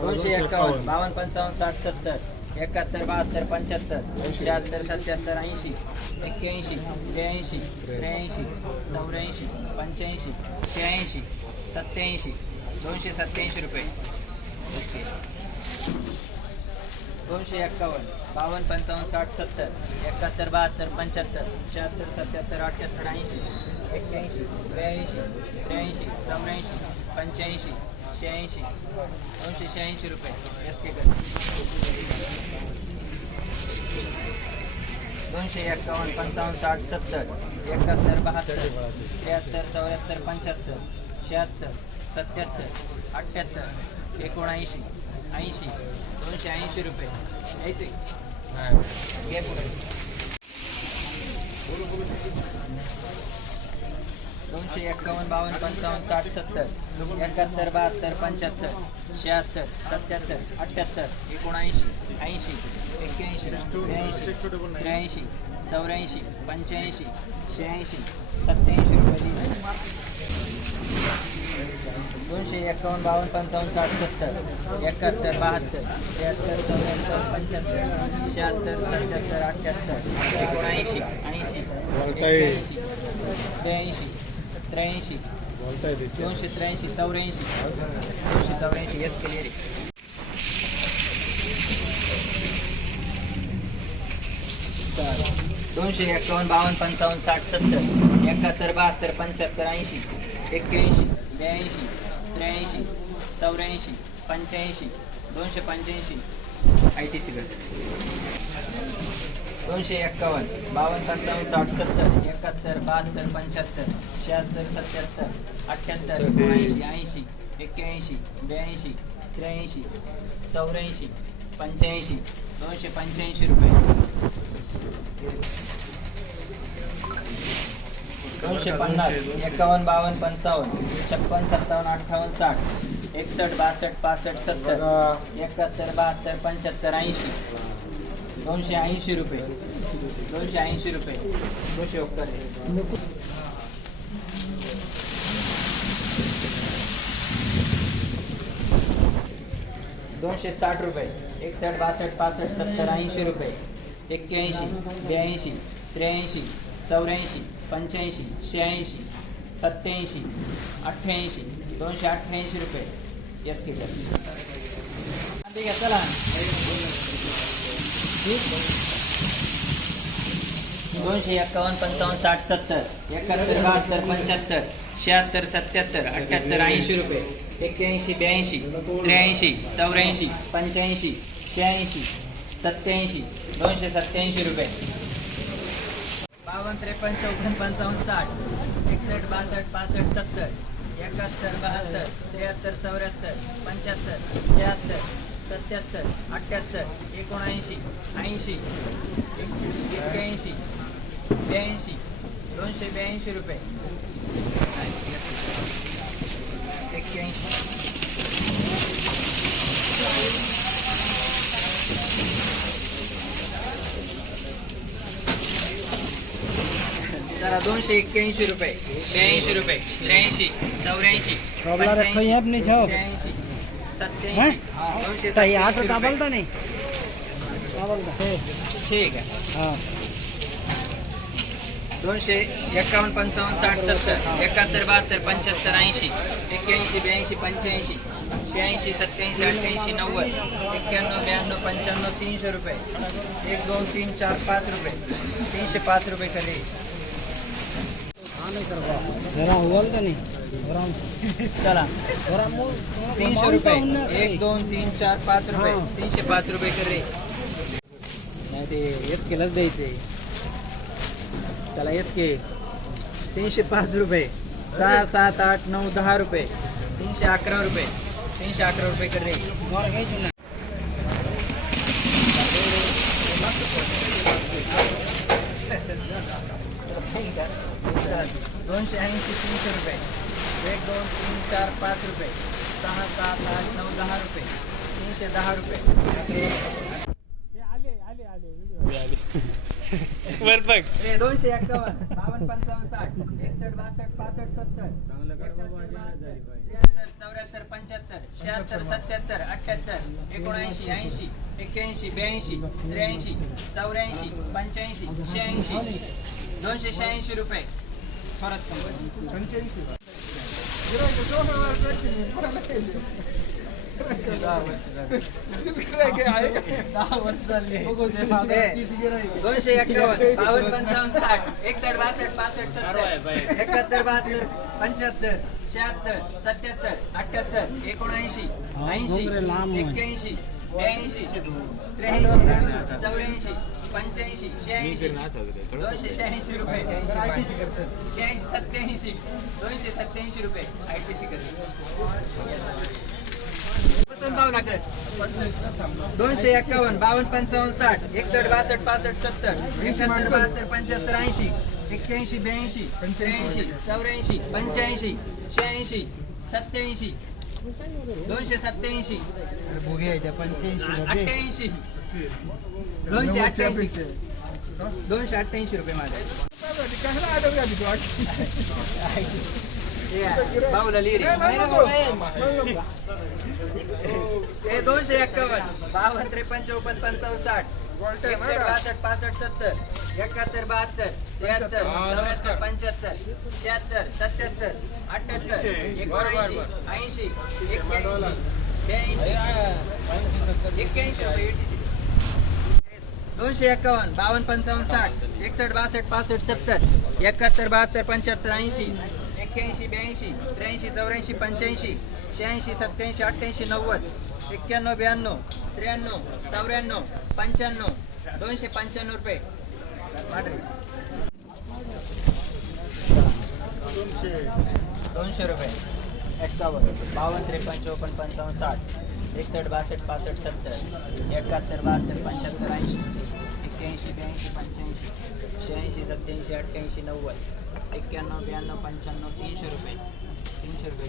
दोनशे एक्कावन्न बावन्न पंचावन्न साठ सत्तर एकाहत्तर बहात्तर पंच्याहत्तर शहात्तर सत्याहत्तर ऐंशी एक्क्याऐंशी ब्याऐंशी त्र्याऐंशी चौऱ्याऐंशी पंच्याऐंशी शहाऐंशी सत्याऐंशी दोनशे सत्याऐंशी रुपये. ओके. दोनशे एक्कावन्न बावन्न पंचावन्न साठ सत्तर एकाहत्तर बहात्तर पंच्याहत्तर शहात्तर सत्याहत्तर अठ्ठ्याहत्तर ऐंशी एक्क्याऐंशी ब्याऐंशी त्र्याऐंशी चौऱ्याऐंशी पंच्याऐंशी शहाऐंशी दोनशे शहाऐंशी रुपये एस के कर. दोनशे एक्कावन्न पंचावन्न साठ सत्तर एकाहत्तर बहात्तर त्र्याहत्तर चौऱ्याहत्तर पंच्याहत्तर शहात्तर सत्याहत्तर अठ्ठ्याहत्तर एकोणऐंशी ऐंशी. दोनशे ऐंशी रुपये. यायचे. घे पुढे दोनशे एक्कावन्न बावन्न पंचावन्न साठ सत्तर. एकाहत्तर बहात्तर पंच्याहत्तर शहात्तर सत्याहत्तर अठ्ठ्याहत्तर एकोणऐंशी ऐंशी एक्क्याऐंशी ब्याऐंशी त्र्याऐंशी चौऱ्याऐंशी पंच्याऐंशी शहाऐंशी सत्याऐंशी रुपये दिले. दोनशे एकावन्न बावन्न पंचावन्न साठ सत्तर एकाहत्तर बहात्तर त्र्याहत्तर चौऱ्याहत्तर पंच्याहत्तर शहात्तर सत्याहत्तर अठ्ठ्याहत्तर एकोणऐंशी ऐंशी एक्क्याऐंशी ब्याऐंशी त्र्याऐंशी दोनशे त्र्याऐंशी चौऱ्याऐंशी दोनशे चौऱ्याऐंशी एस केली रे दोनशे एक्कावन्न बावन्न पंचावन्न साठ सत्तर एकाहत्तर बहात्तर पंच्याहत्तर ऐंशी एक्क्याऐंशी ब्याऐंशी त्र्याऐंशी चौऱ्याऐंशी पंच्याऐंशी दोनशे पंच्याऐंशी. आय टी सी दोनशे एक्कावन्न बावन्न पंचावन्न साठ सत्तर एकाहत्तर बहात्तर पंच्याहत्तर शहात्तर सत्याहत्तर अठ्ठ्याहत्तर एकोणऐंशी ऐंशी एक्क्याऐंशी ब्याऐंशी त्र्याऐंशी चौऱ्याऐंशी पंच्याऐंशी दोनशे पंच्याऐंशी रुपये. दोनशे पन्नास एकावन्न बावन्न पंचावन्न छप्पन सत्तावन्न अठ्ठावन्न साठ एकसष्ट बासष्ट पासष्ट सत्तर एकाहत्तर बहात्तर पंच्याहत्तर ऐंशी. दोनशे ऐंशी रुपये. दोनशे ऐंशी रुपये. दोनशे दोनशे साठ रुपये एकसष्ट बासष्ट पासष्ट, सत्तर, ऐंशी रुपये, एक्क्याऐंशी, ब्याऐंशी, त्र्याऐंशी, चौऱ्याऐंशी, पंच्याऐंशी, शहाऐंशी सत्याऐंशी अठ्ठ्याऐंशी, दोनशे अठ्ठ्याऐंशी रुपये. यस की कर ठीक आहे चला. दोनशे एक्कावन्न, पंचावन्न, साठ, सत्तर, एकाहत्तर, बहात्तर, पंच्याहत्तर, शहात्तर, सत्याहत्तर, अठ्ठ्याहत्तर, ऐंशी रुपये. एक्क्याऐंशी ब्याऐंशी त्र्याऐंशी चौऱ्याऐंशी पंच्याऐंशी शहाऐंशी सत्याऐंशी दोनशे सत्याऐंशी रुपये. बावन्न त्रेपन्न चौपन्न पंचावन्न साठ एकसष्ट बासष्ट पासष्ट सत्तर एकाहत्तर बहात्तर त्र्याहत्तर चौऱ्याहत्तर पंच्याहत्तर शहात्तर सत्याहत्तर अठ्ठ्याहत्तर एकोणऐंशी ऐंशी एक्क्याऐंशी ब्याऐंशी दोनशे ब्याऐंशी रुपये. एक्क्याऐंशी जरा दोनशे एक्क्याऐंशी रुपये. ब्याऐंशी रुपये त्र्याऐंशी चौऱ्याऐंशी पंच्याऐंशी, शहाऐंशी, सत्याऐंशी दोनशे सत्याऐंशी रुपये. ठीक आहे दोनशे एकावन्न पंचावन्न साठ सत्तर एकाहत्तर बहात्तर पंच्याहत्तर ऐंशी एक्क्याऐंशी ब्याऐंशी पंच्याऐंशी शहाऐंशी सत्याऐंशी अठ्ठ्याऐंशी नव्वद एक्क्याण्णव ब्याण्णव पंच्याण्णव तीनशे रुपये. एक दोन तीन चार पाच रुपये. तीनशे पाच रुपये करे जरा होल का नाही? चला. तीनशे रुपये. एक दोन तीन चार पाच रुपये. तीनशे पाच रुपये करे नाही ते एस केलाच द्यायचे. त्याला एस के तीनशे पाच रुपये सहा सात आठ नऊ दहा रुपये तीनशे अकरा रुपये तीनशे अकरा रुपये कर रे. दोनशे ऐंशी तीनशे रुपये. एक दोन तीन चार पाच रुपये. सहा सात आठ नऊ दहा रुपये. तीनशे दहा रुपये. ए, दोनशे एक्कावन्न बावन्न पंचावन्न साठ एकसष्ट बासष्ट पासष्ट सत्तर. चौऱ्याहत्तर पंच्याहत्तर शहात्तर सत्याहत्तर अठ्ठ्याहत्तर एकोणऐंशी ऐंशी एक्क्याऐंशी ब्याऐंशी त्र्याऐंशी चौऱ्याऐंशी पंच्याऐंशी शहाऐंशी. दोनशे शहाऐंशी रुपये. परत पंच्याऐंशी दोनशे एक्कावन्न बावन्न पंचावन्न साठ एकसष्ट बासष्ट पासष्ट सत्तर एकाहत्तर बहात्तर पंच्याहत्तर शहात्तर सत्याहत्तर अठ्ठ्याहत्तर एकोणऐंशी ऐंशी एक्क्याऐंशी ब्याऐंशी त्र्याऐंशी चौऱ्याऐंशी पंच्याऐंशी शहाऐंशी दोनशे शहाऐंशी रुपये शहाऐंशी सत्याऐंशी दोनशे सत्याऐंशी रुपये आय टी सी दोनशे एक्कावन्न बावन्न पंचावन्न साठ एकसष्ट बासष्ट पासष्ट सत्तर एकाहत्तर बहात्तर पंच्याहत्तर ऐंशी एक्क्याऐंशी ब्याऐंशी त्र्याऐंशी चौऱ्याऐंशी पंच्याऐंशी शहाऐंशी सत्याऐंशी दोनशे सत्याऐंशी अठ्ठ्याऐंशी दोनशे अठ्ठ्याऐंशी दोनशे अठ्ठ्याऐंशी रुपये माझे. हे दोनशे एक्कावन्न बावन्न त्रेपन्न चौपन्न पंचावन्न साठ बासष्ट पासष्ट सत्तर एकाहत्तर बहात्तर त्र्याहत्तर चौऱ्याहत्तर पंच्याहत्तर शहात्तर सत्याहत्तर अठ्ठ्याहत्तर एकोणऐंशी ऐंशी एक्क्याऐंशी एक्क्याऐंशी. दोनशे एक्कावन्न बावन्न पंचावन्न साठ एकसष्ट बासष्ट पासष्ट सत्तर एकाहत्तर बहात्तर पंच्याहत्तर ऐंशी एक्क्याऐंशी ब्याऐंशी त्र्याऐंशी चौऱ्याऐंशी पंच्याऐंशी शहाऐंशी सत्याऐंशी अठ्ठ्याऐंशी नव्वद एक्क्याण्णव ब्याण्णव त्र्याण्णव चौऱ्याण्णव पंच्याण्णव दोनशे पंच्याण्णव रुपये. दोनशे. रुपये. एक्कावन्न बावन्न त्रेपन्न चौपन्न पंचावन्न साठ एकसष्ट बासष्ट पासष्ट सत्तर एकाहत्तर बहात्तर पंच्याहत्तर ऐंशी एक्क्याऐंशी ब्याऐंशी पंच्याऐंशी शहाऐंशी सत्याऐंशी अठ्ठ्याऐंशी नव्वद. एक्क्याण्णव ब्याण्णव पंच्याण्णव तीनशे रुपये. तीनशे रुपये